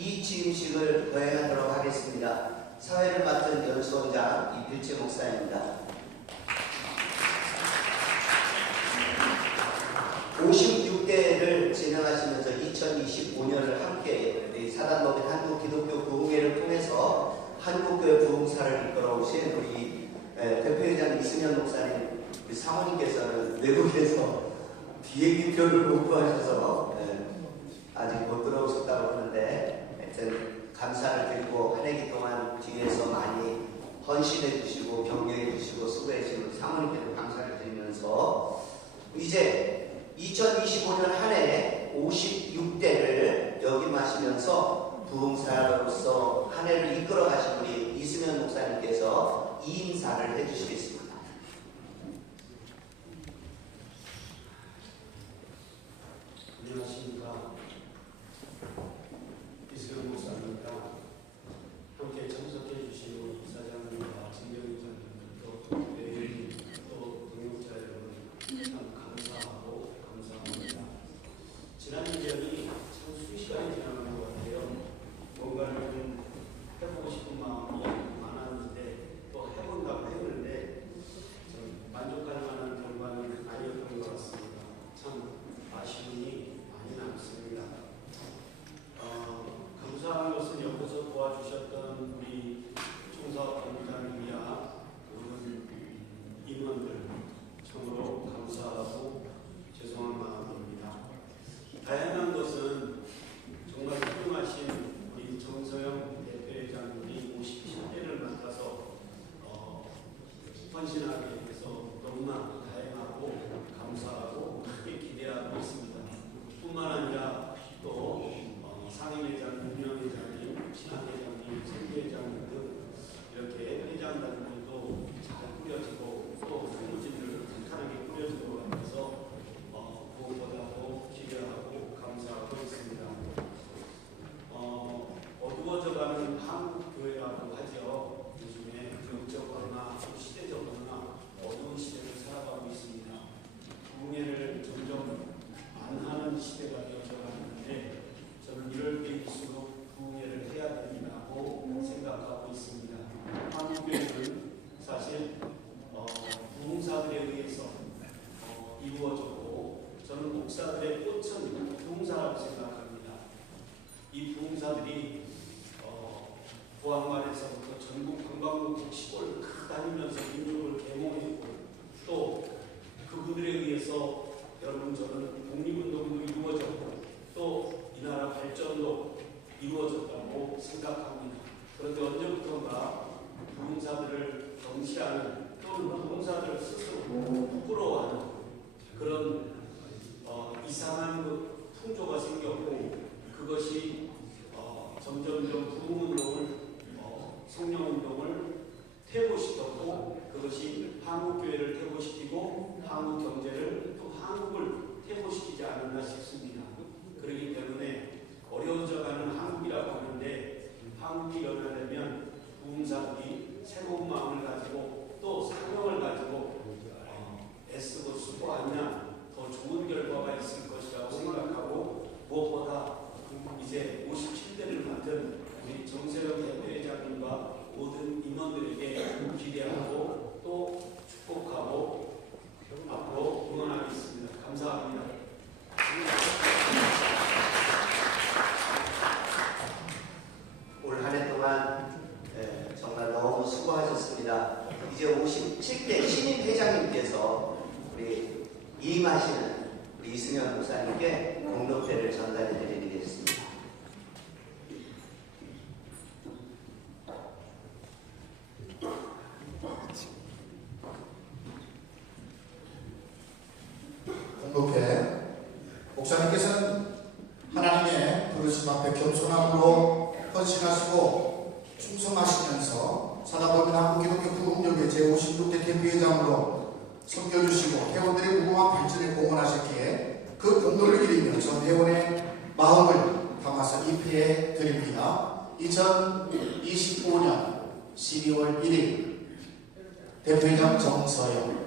이 취임식을 거행하도록 하겠습니다. 사회를 맡은 연수원장 이필재 목사입니다. 56대를 진행하시면서 2025년을 함께 우리 사단법인 한국기독교 부흥회를 통해서 한국교회 부흥사를 이끌어오신 우리 예, 대표회장 이승현 목사님 우리 사모님께서는 외국에서 비행기표를 공부하셔서 예, 아직 못 들어오셨다고 하는데 감사를 드리고 한 해기 동안 뒤에서 많이 헌신해 주시고 격려해 주시고 수고해 주신 사모님께도 감사를 드리면서 이제 2025년 한 해에 56대를 역임하시면서 부흥사로서 한 해를 이끌어 가신 우리 이수면 목사님께서 이인사를 해주시겠습니다. 다니면서 민족을 개몽했고 또 그분들에 의해서 여러분 저는 말씀하시면서 사단법인 한국기독교 부흥협회 제56대 대표회장으로 섬겨주시고 회원들의 무궁한 발전에 공헌하셨기에 그 공로를 기리며 전 회원의 마음을 담아서 입회해 드립니다. 2025년 12월 1일 대표회장 정서영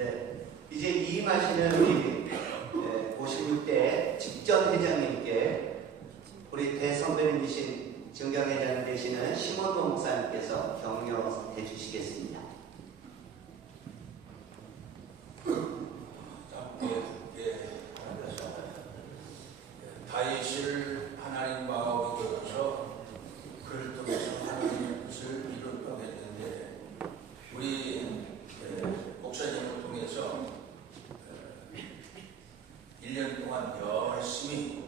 네. 이제 이임하시는 우리 56대 직전 회장님께 우리 대선배님이신 정경회장 되시는 심원동 목사님께서 격려해 주시겠습니다. one, yo, it's me.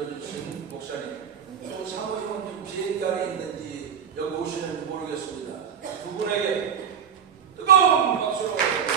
보여주신 목사님, 또 사모님은 비행간에 있는지 여기 오시는지 모르겠습니다. 두 분에게 뜨거운 박수로.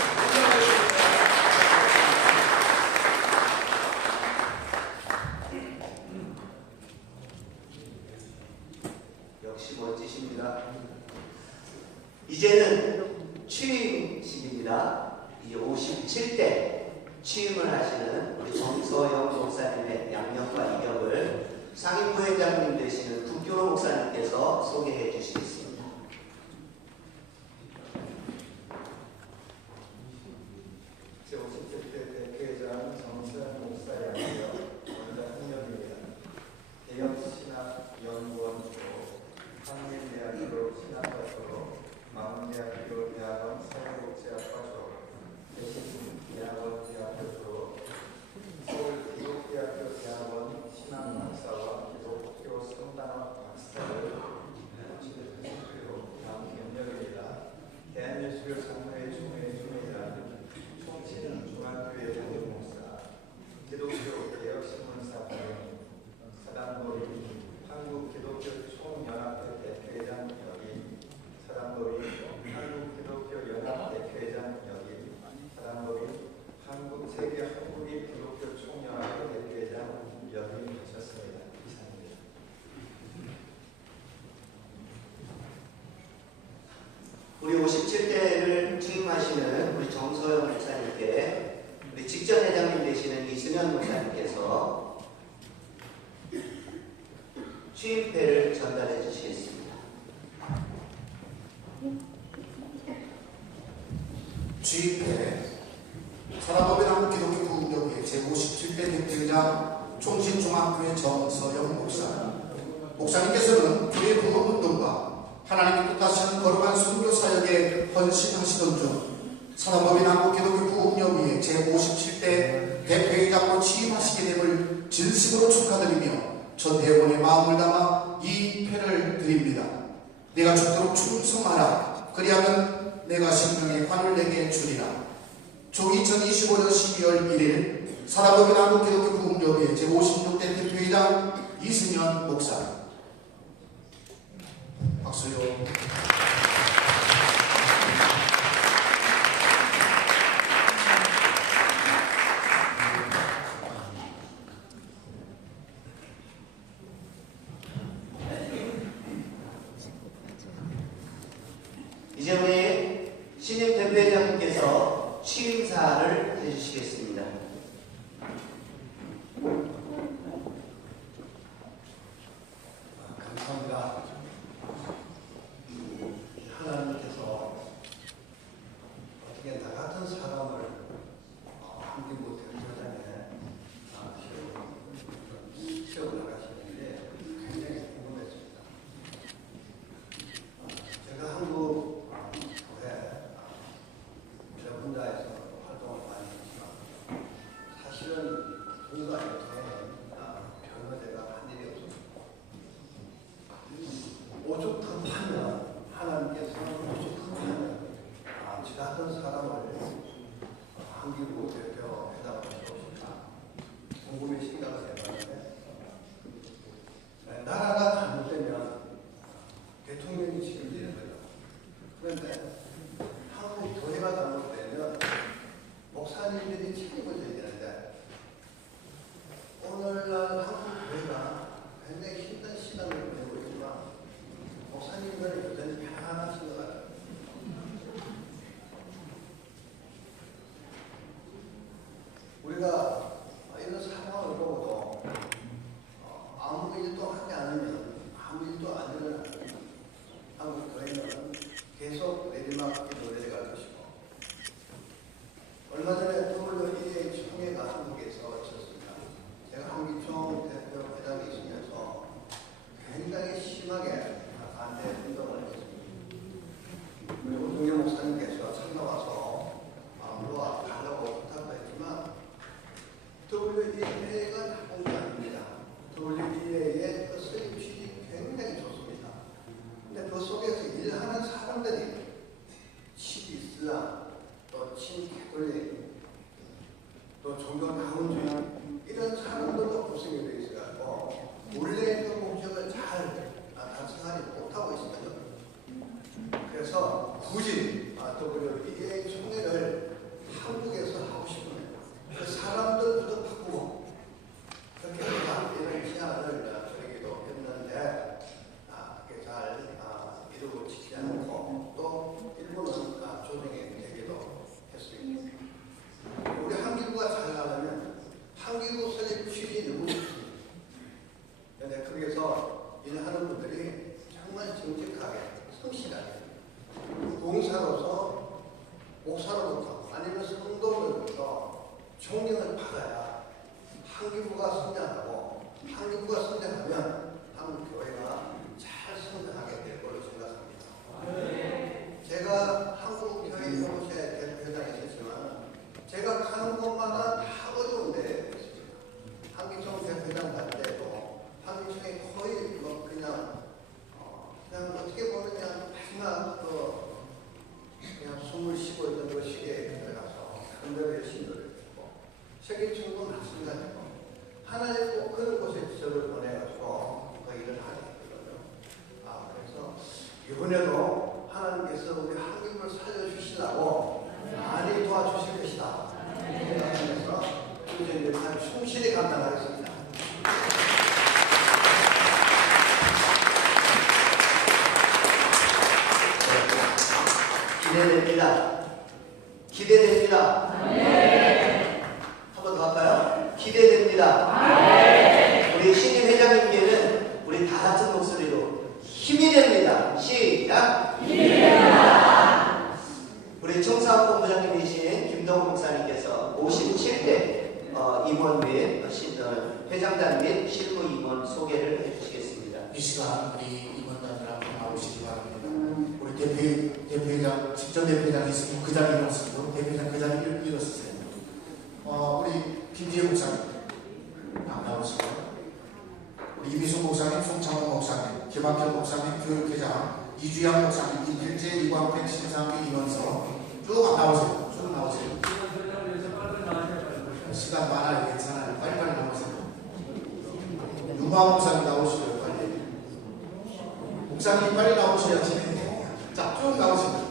수행패를 전달해 주시겠습니다. 주임패 사랑법에 남은 기독교 구운동회 제57회 대표이자 총신종합교회 정서영 목사 목사님께서는 교회 부흥운동과 하나님께 뜻하시는 거룩한 순교 사역에 헌신하시던 중 사랑법이 남은 기독교 구운동회 제57대 대표이자로 취임하시게 됨을 진심으로 축하드리며 전 대원의 마음을 담아 이 패를 드립니다. 내가 죽도록 충성하라. 그리하면 내가 생명의 관을 내게 주리라. 조기 2025년 12월 1일 사랑법인 한국기독교 부흥협회 제56대 대표이다 이승현 목사 박수요. 이제 우리 신임 대표회장님께서 취임사를 해주시겠습니다. 그래서 굳이 아, WEA 총회를 한국에서 하고 싶으면 그 사람들부터 바꾸고 그렇게 하자 이런 제안을 아, 저에게도 했는데 아, 그게 잘 아, 이루어지지 않고 또 일본은 아, 조정이 되기도 했습니다. 우리 한기부가 잘 나가면 한기부 설립 취지 너무 좋습니다. 근데 거기서 일하는 분들이 정말 정직하게 성실하게 봉사로서 목사로부터 아니면 존경을 받아야 한기부가 성장하고 한기부가 성장하면 한국 교회가 잘 성장하게 될 걸로 생각합니다. 제가 한국 교회 협의체 대표회장이 있었지만 제가 가는 곳마다 다 어려운데 있습니다. 한기총 대표회장 갈 때도 한기총이 거의 뭐 그냥 어, 그냥 어떻게 보면 그냥 마지막 그 그냥 숨을 쉬고 있는 그 시기에 들어가서 간절히 신도를 했고 세계적으로 마찬가지고 하나님 꼭 그런 곳에 저를 보내가지고 그 일을 하게 했거든요. 아 그래서 이번에도 하나님께서 우리 한국을 살려주시라고 많이 도와주실 것이다. 생각하면서 이제 잘 충실히 감당하겠습니다. 기대됩니다. 기대됩니다. 한 번 더 할까요? 기대됩니다. 우리 신임 회장님께는 우리 다 같은 목소리로 됩니다. 시작. 우리 청사본부장님이신 김동훈 목사님께서 57대 어, 임원 및 신- 어, 회장단 및 실무 임원 소개를 해주시겠습니다. 이 시간 우리 임원단들 한번 나오시기 바랍니다. 우리 대표, 대표회장, 직전 대표회장이 있으면 그 자리에 왔으고 대표회장 그 자리를 일었으세요. 어, 우리 김지혜 목사님 안 나오시고요. 우리 이미순 목사님, 송창호 목사님, 김학현 목사님, 교육회장, 이주영 목사님, 임필재, 이광택, 신상기, 임원서 쭉 나오세요. 쭉 나오세요. 시간 많아요. 괜찮아요. 빨리빨리 나오세요. 유마 목사님 나오시고요. 빨리. 목사님 빨리 나오셔야지. 자, 쭉 나오세요.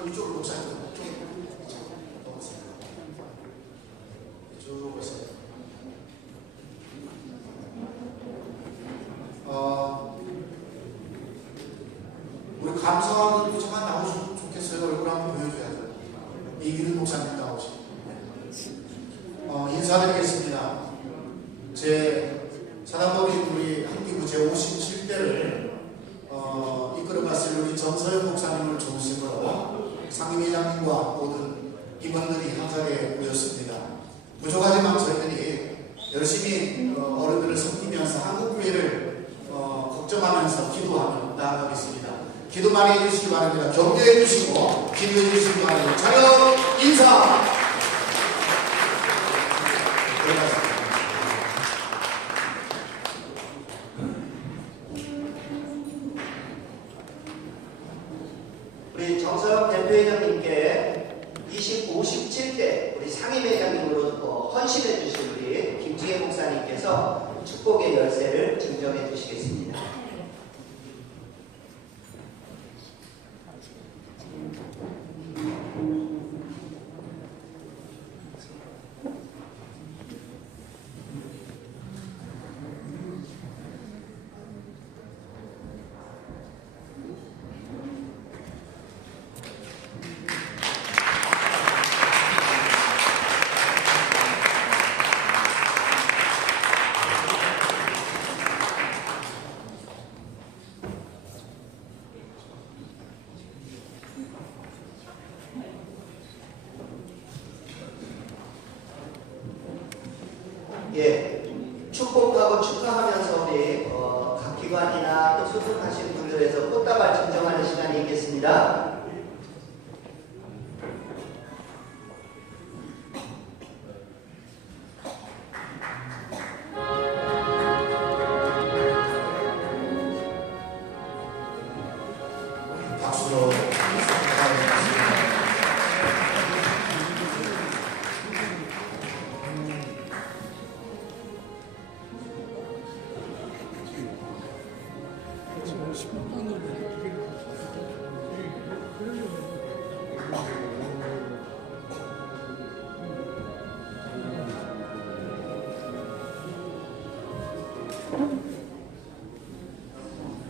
어, 이쪽으로 목사님. 이쪽으로. 이쪽으로 오세요. 쭉 오세요. 어, 우리 감사하는 분만 나오시면 좋겠어요. 얼굴 한번 보여줘야죠. 이기는 목사님 나오시고. 어, 인사드리겠습니다. 제 사단법인 우리 한기부 제57대를 어, 이끌어갔을 우리 정서영 목사님을 중심으로 상임회장님과 모든 임원들이 한 자리에 모였습니다. 부족하지만 저희들이 열심히 어, 어른들을 섬기면서 한국 교회를 어, 걱정하면서 기도하며 나아가겠습니다. 기도 많이 해주시기 바랍니다. 격려해 주시고 기도해 주시기 바랍니다. 자녀 인사!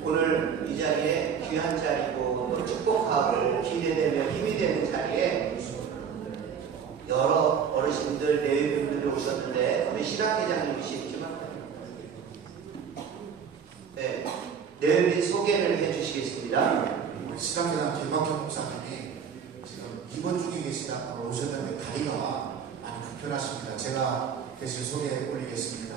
오늘 이 자리에 귀한 자리고 뭐 축복하고 기대되며 힘이 되는 자리에 여러 어르신들, 내외분들이 오셨는데 우리 신학회장님이시겠지만 네, 내외 소개를 해주시겠습니다. 신학회장 김학현 목사님이 지금 입원 중에 계시다가 오셨는데 다리가 많이 불편하십니다. 제가 대신 소개 올리겠습니다.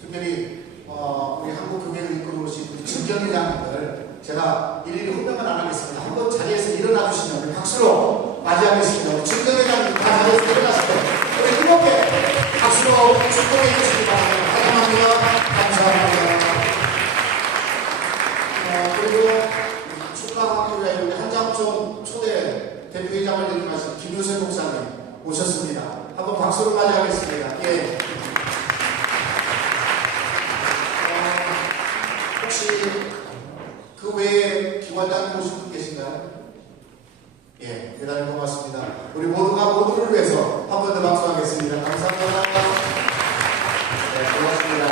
특별히 어, 우리 한국 교회를 이끌어 오신 우리 증경회장님들 제가 일일이 훈명은 안 하겠습니다. 한번 자리에서 일어나 주시면 우리 박수로 맞이하겠습니다. 우리 증경회장님 다 자리에서 일어나실 때 우리 뜨겁게 박수로 축복해 주시기 바랍니다. 감사합니다. 감사합니다. 어, 그리고 축하합니다. 우리 한장총 초대 대표회장을 역임하신 김효선 목사님 오셨습니다. 한번 박수로 맞이하겠습니다. 예. 혹시 그 외에 기관장님 오신 분 계신가요? 예, 대단히 고맙습니다. 우리 모두가 모두를 위해서 한 번 더 박수하겠습니다. 감사합니다. 네, 고맙습니다.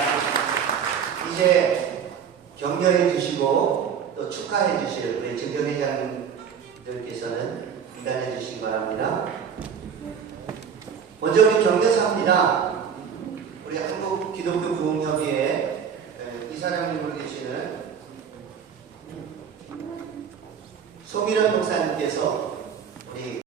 이제 격려해 주시고 또 축하해 주실 우리 증경회장님들께서는 입단해 주시기 바랍니다. 먼저 우리 격려사입니다. 우리 한국 기독교 부흥협의회 이사장님으로 계시는 송일원 목사님께서 우리